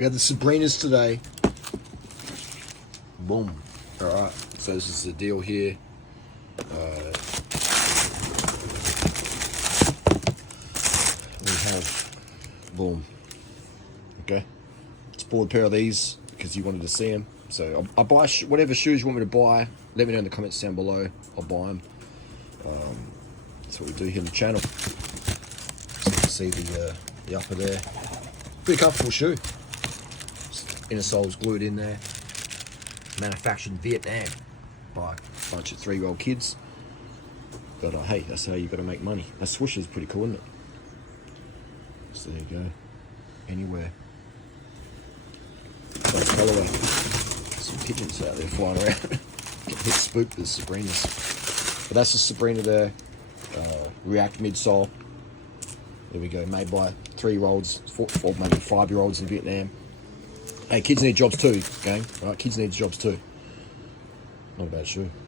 We have the Sabrinas today. Boom. Alright, so this is the deal here. We have, boom. Okay. Just bought a pair of these because you wanted to see them. So I buy whatever shoes you want me to buy. Let me know in the comments down below. I'll buy them. That's what we do here on the channel. So you can see the upper there. Pretty comfortable shoe. Inner sole's glued in there. Manufactured in Vietnam by a bunch of 3-year-old kids. But hey, that's how you got to make money. That swoosh is pretty cool, isn't it? So there you go. Anywhere. Nice colourway. Some pigeons out there flying around. Getting hit spooked with Sabrinas. But that's the Sabrina there. React midsole. There we go. Made by 3-year-olds, 4 maybe 5-year-olds in Vietnam. Hey, kids need jobs too, gang. Right, kids need jobs too. Not a bad shoe.